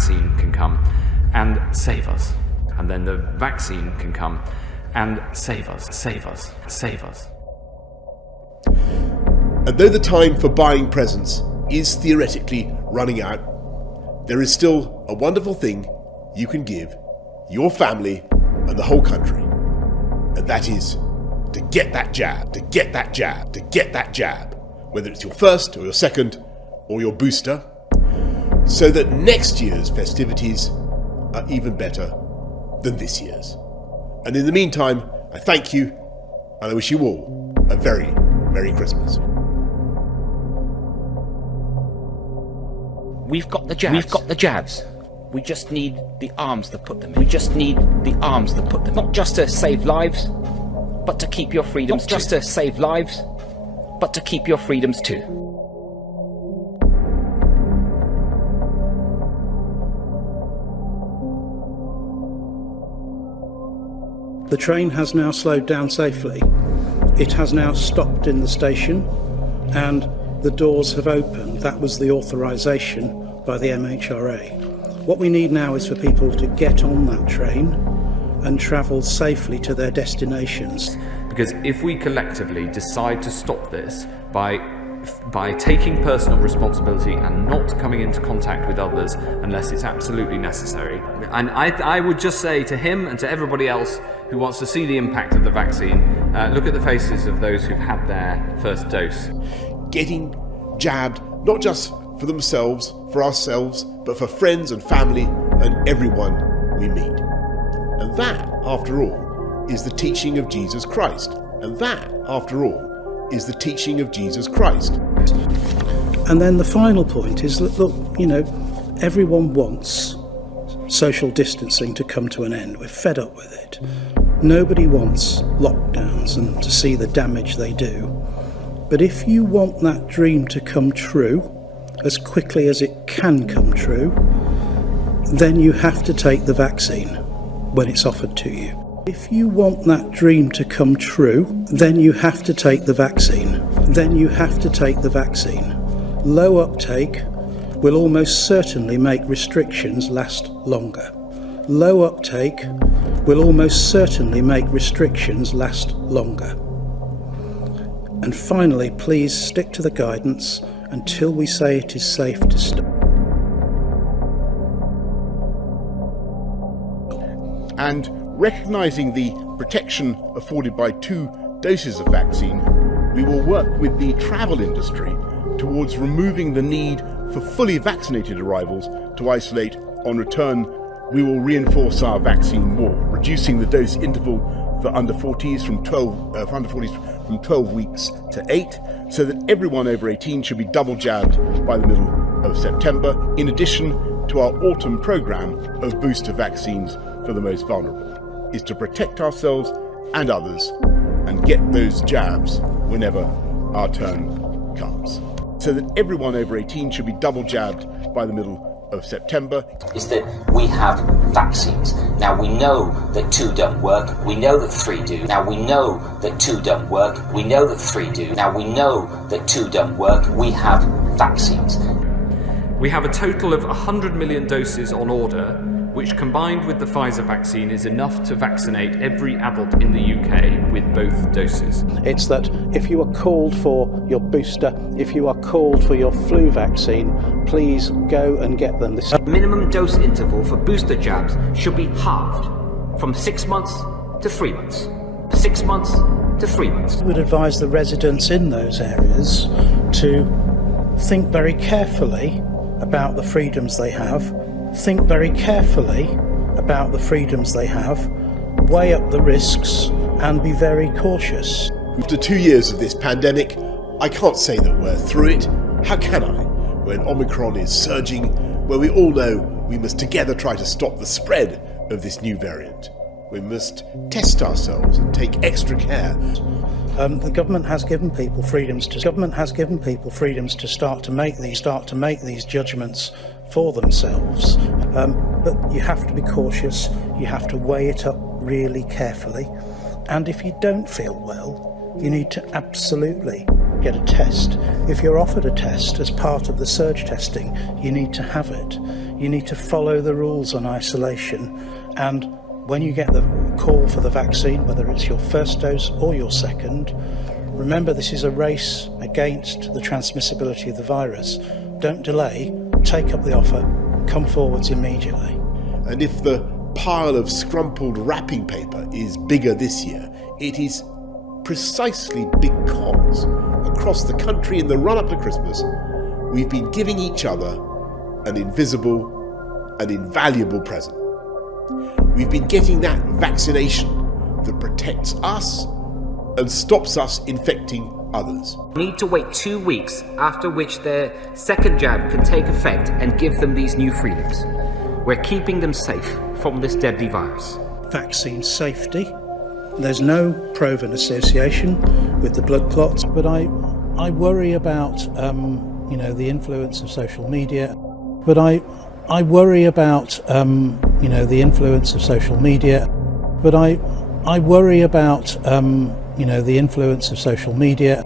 vaccine can come and save us. And then the vaccine can come and save us, save us, save us. And though the time for buying presents is theoretically running out, there is still a wonderful thing you can give your family and the whole country. And that is to get that jab, to get that jab, to get that jab, whether it's your first or your second or your booster, so that next year's festivities are even better than this year's. And in the meantime, I thank you and I wish you all a very Merry Christmas. We've got the jabs. We've got the jabs. We just need the arms to put them in. We just need the arms to put them in. Not just to save lives, but to keep your freedoms too. Not just to save lives, but to keep your freedoms too. The train has now slowed down safely. It has now stopped in the station and the doors have opened. That was the authorisation by the MHRA. What we need now is for people to get on that train and travel safely to their destinations. Because if we collectively decide to stop this by taking personal responsibility and not coming into contact with others unless it's absolutely necessary. And I would just say to him and to everybody else who wants to see the impact of the vaccine, look at the faces of those who've had their first dose. Getting jabbed, not just for themselves, for ourselves, but for friends and family and everyone we meet. And that, after all, is the teaching of Jesus Christ. And that, after all, is the teaching of Jesus Christ. And then the final point is that, look, everyone wants social distancing to come to an end. We're fed up with it. Nobody wants lockdowns and to see the damage they do. But if you want that dream to come true as quickly as it can come true, then you have to take the vaccine when it's offered to you. If you want that dream to come true, then you have to take the vaccine. Then you have to take the vaccine. Low uptake will almost certainly make restrictions last longer. Low uptake will almost certainly make restrictions last longer. And finally, please stick to the guidance until we say it is safe to stop. And recognising the protection afforded by 2 doses of vaccine, we will work with the travel industry towards removing the need for fully vaccinated arrivals to isolate on return. We will reinforce our vaccine more, reducing the dose interval for under 40s from 12 weeks to 8, so that everyone over 18 should be double jabbed by the middle of September, in addition to our autumn programme of booster vaccines for the most vulnerable, is to protect ourselves and others and get those jabs whenever our turn comes, so that everyone over 18 should be double jabbed by the middle of September. Is that we have vaccines. Now we know that 2 don't work, we know that 3 do. Now we know that 2 don't work, we know that 3 do. Now we know that 2 don't work, we have vaccines. We have a total of 100 million doses on order, which combined with the Pfizer vaccine is enough to vaccinate every adult in the UK with both doses. It's that if you are called for your booster, if you are called for your flu vaccine, please go and get them. The minimum dose interval for booster jabs should be halved from 6 months to 3 months. 6 months to 3 months. I would advise the residents in those areas to think very carefully about the freedoms they have. Think very carefully about the freedoms they have, weigh up the risks and be very cautious. After 2 years of this pandemic, I can't say that we're through it. How can I? When Omicron is surging, where we all know we must together try to stop the spread of this new variant. We must test ourselves and take extra care. The government has given people freedoms to start to make these judgments for themselves. But you have to be cautious, you have to weigh it up really carefully, and if you don't feel well, you need to absolutely get a test. If you're offered a test as part of the surge testing, you need to have it. You need to follow the rules on isolation, and when you get the call for the vaccine, whether it's your first dose or your second, remember this is a race against the transmissibility of the virus. Don't delay, take up the offer, come forwards immediately. And if the pile of scrumpled wrapping paper is bigger this year, it is precisely because across the country in the run-up to Christmas, we've been giving each other an invisible and invaluable present. We've been getting that vaccination that protects us and stops us infecting others. Need to wait 2 weeks, after which their second jab can take effect and give them these new freedoms. We're keeping them safe from this deadly virus. Vaccine safety. There's no proven association with the blood clots, but I worry about the influence of social media. But I worry about the influence of social media. But I worry about the influence of social media.